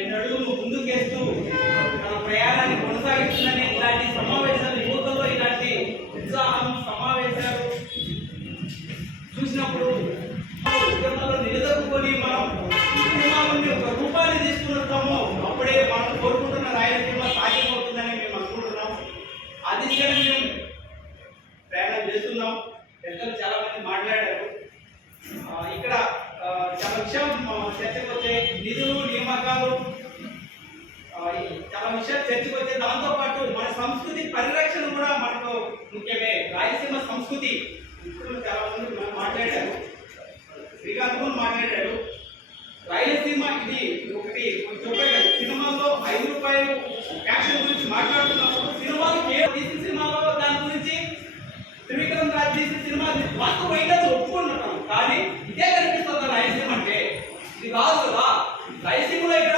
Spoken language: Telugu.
రెండు అడుగులు ముందుకేస్తూ మన ప్రయాణాన్ని కొనసాగిస్తుందని ఇలాంటి సమావేశాలు యువతలో ఇలాంటి ఉత్సాహం సమావేశాలు చూసినప్పుడు ఉద్యమాల్లో నిలదొక్కుని మనం సినిమా నుండి ఒక రూపాన్ని తీసుకున్నాము అప్పుడే మనం కోరుకుంటున్న రాయలసీమ సాధ్యమవుతుందని మేము అనుకుంటున్నాం. ఆ దిశగా మేము ప్రయాణం చేస్తున్నాం. ఎంతో చాలామంది మాట్లాడారు. చాలా విషయం చర్చకు వచ్చే నిధులు నియామకాలు చాలా విషయాలు చర్చకు వచ్చే దాంతో పాటు మన సంస్కృతి పరిరక్షణ కూడా మనకు ముఖ్యమే. రాయలసీమ సంస్కృతి ఇప్పుడు చాలా మంది మనం మాట్లాడారు. శ్రీకాంత్ కూడా మాట్లాడాడు రాయలసీమ ఇది ఒకటి చెప్పాడు సినిమాలో ఐదు రూపాయలు యాక్షన్ గురించి మాట్లాడుతున్నప్పుడు సినిమాలు కేవలం తీసిన సినిమాలో దాని గురించి త్రివిక్రమ్ రాజ్ తీసిన సినిమా వాస్తవం ఇది కాదు